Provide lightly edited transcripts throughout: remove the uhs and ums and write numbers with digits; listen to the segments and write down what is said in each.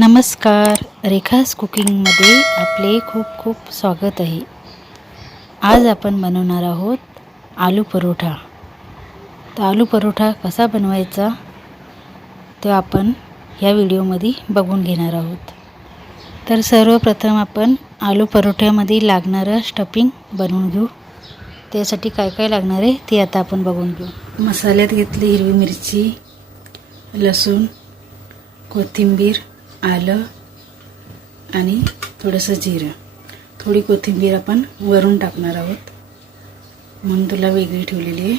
नमस्कार, रेखास कुकिंगमध्ये आपले खूप खूप स्वागत आहे. आज आपण बनवणार आहोत आलू परोठा. तर आलू परोठा कसा बनवायचा ते आपण ह्या व्हिडिओमध्ये बघून घेणार आहोत. तर सर्वप्रथम आपण आलू परोठ्यामध्ये लागणारं स्टफिंग बनवून घेऊ. त्यासाठी काय काय लागणार आहे ते आता आपण बघून घेऊ. मसाल्यात घेतली हिरवी मिरची, लसूण, कोथिंबीर, आलं आणि थोडंसं जिरं. थोडी कोथिंबीर आपण वरून टाकणार आहोत म्हणून तुला वेगळी ठेवलेली आहे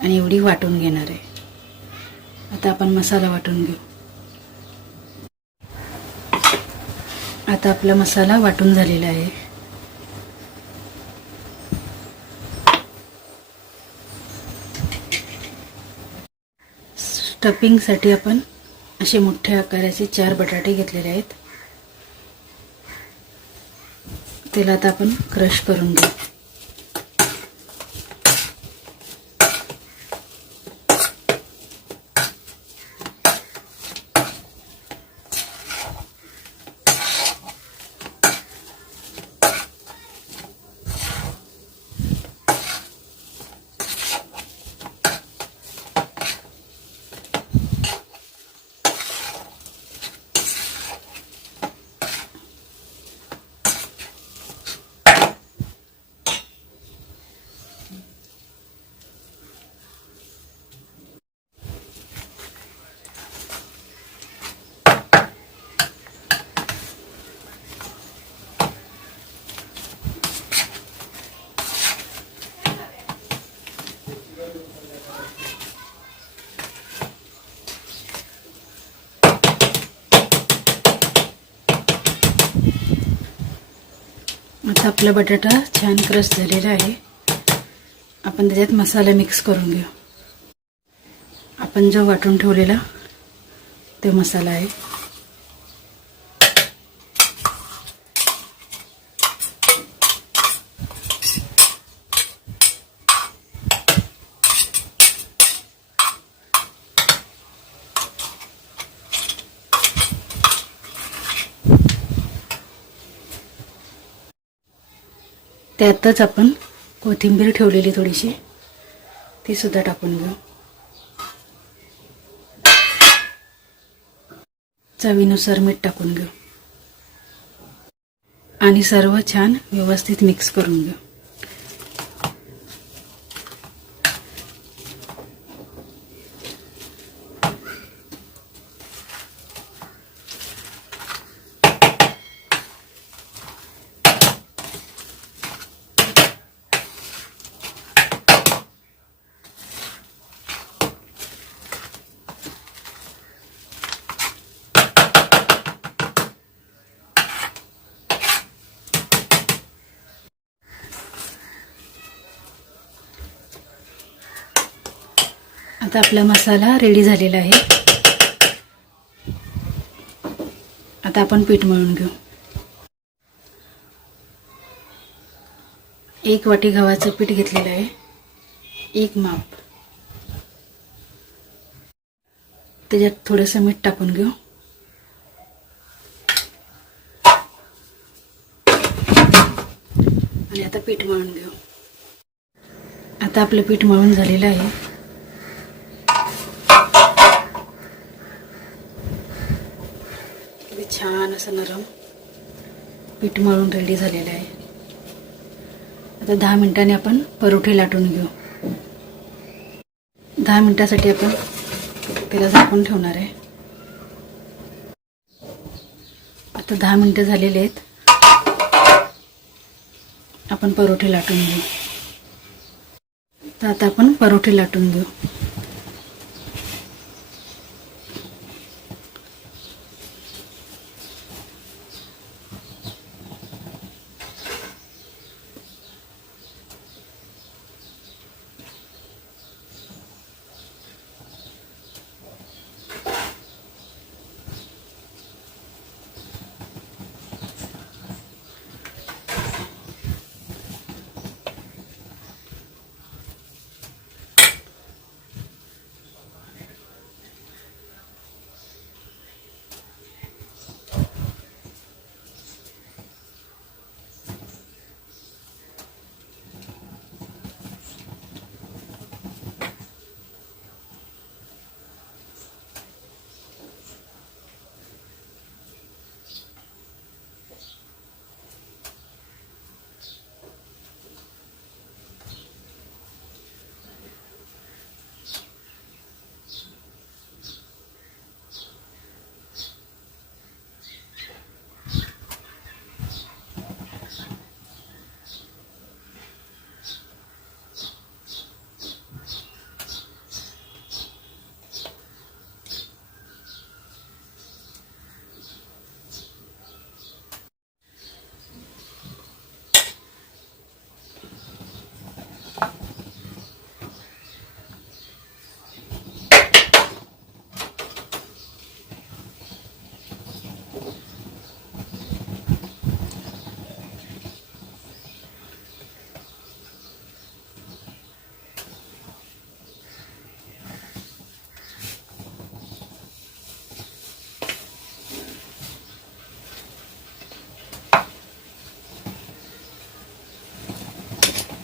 आणि एवढी वाटून घेणार आहे. आता आपण मसाला वाटून घेऊ. आता आपला मसाला वाटून झालेला आहे. स्टफिंगसाठी आपण असे मोठ्या आकाराचे 4 बटाटे घेतलेले आहेत. त्याला आता आपण क्रश करून घेऊ. आता आपला बटाटा छान क्रश झालेला आहे. आपण त्याच्यात मसाला मिक्स करून घेऊ. आपण जो वाटून ठेवलेला तो मसाला आहे. त्यातच आपण कोथिंबीर ठेवलेली थोडीशी ती सुद्धा टाकून घेऊ. चवीनुसार मीठ टाकून घेऊ आणि सर्व छान व्यवस्थित मिक्स करून घेऊ. आता आपला मसाला रेडी झालेला आहे. आता आपण पीठ मळून घेऊ. 1 वाटी गव्हाचं पीठ घेतलेलं आहे. 1 माप. त्याच्यात थोडंसं मीठ टाकून घेऊ. आणि आता पीठ मळून घेऊ. आता आपलं पीठ मळून झालेलं आहे. छान असं नरम पीठ मळून रेडी झालेलं आहे. आता 10 मिनिटांनी आपण परोठे लाटून घेऊ. 10 मिनिटासाठी आपण त्याला झाकून ठेवणार आहे. आता 10 मिनिटं झालेले आहेत. आपण परोठे लाटून घेऊ. तर आता आपण परोठे लाटून घेऊ.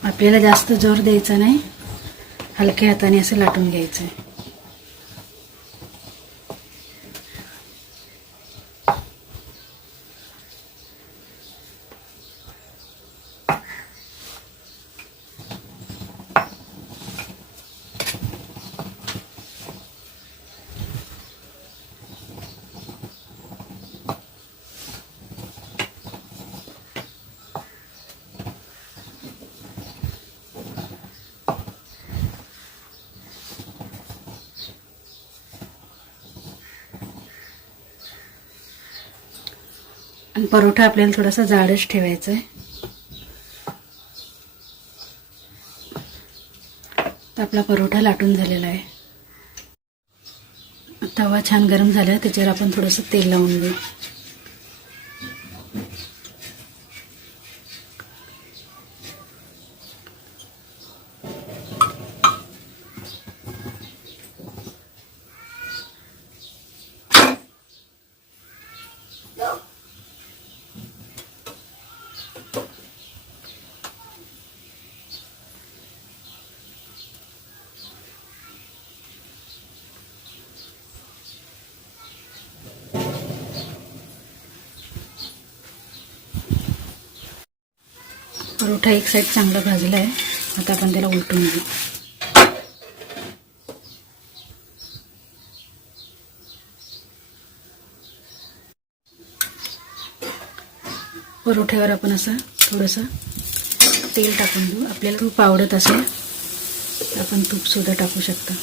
आपल्याला जास्त जोर द्यायचा नाही, हलक्या हाताने असं लाटून घ्यायचं आहे. आणि परोठा आपल्याला थोडासा जाडच ठेवायचा आहे. तर आपला परोठा लाटून झालेला आहे. तवा छान गरम झाला, त्याच्यावर आपण थोडंसं तेल लावून घेऊ. परोठा एक साईड चांगला भाजला आहे. आता आपण त्याला उलटून घेऊ. परोठ्यावर आपण असं थोडंसं तेल टाकून देऊ. आपल्याला तूप आवडत असेल तर आपण तूपसुद्धा टाकू शकता.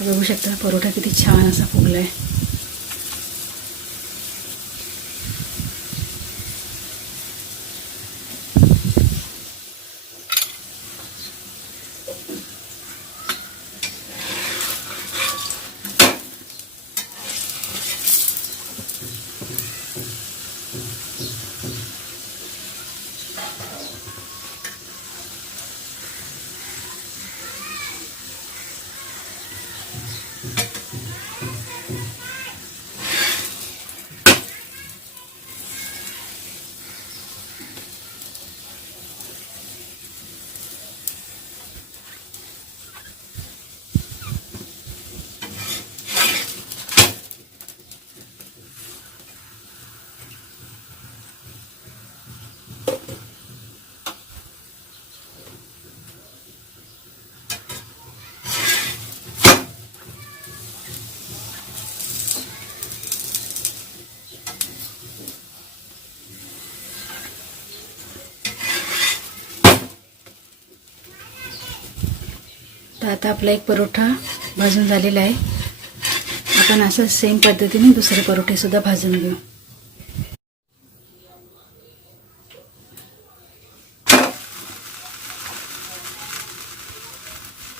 तर बघू शकता परोठा किती छान असा फुगला आहे. तर आता आपला एक परोठा भाजून झालेला आहे. आपण असं सेम पद्धतीने दुसरे परोठे सुद्धा भाजून घेऊ.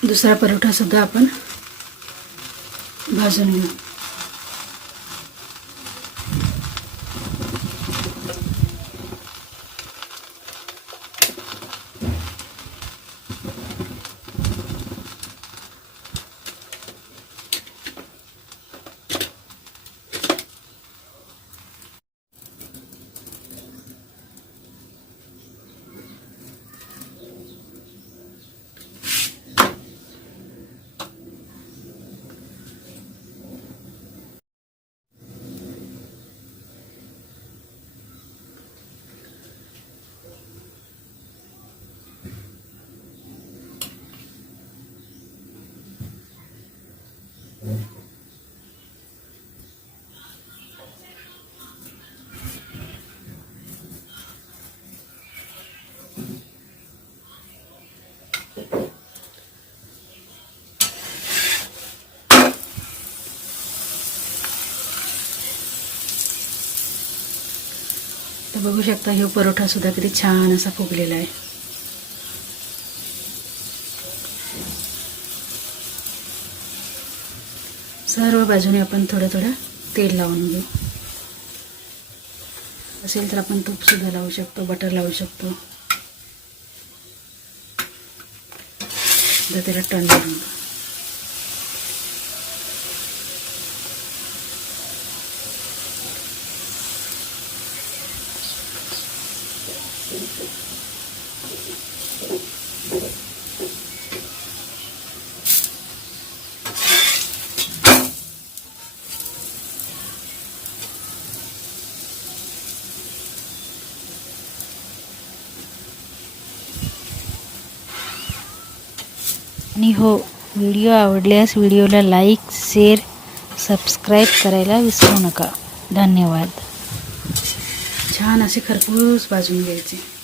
दुसरा परोठा सुद्धा आपण भाजून घेऊ. तर बघू शकता हे परोठा सुद्धा किती छान असा फुगलेला आहे. सर्व बाजूने आपण थोडं थोडं तेल लावून घेऊ. असेल तर आपण तूपसुद्धा लावू शकतो, बटर लावू शकतो. तर त्याला टर्न करून घेऊ. आणि हो, व्हिडिओ आवडल्यास व्हिडिओला लाईक, शेअर, सबस्क्राईब करायला विसरू नका. धन्यवाद. छान असे खरपूस भाजून घ्यायचे.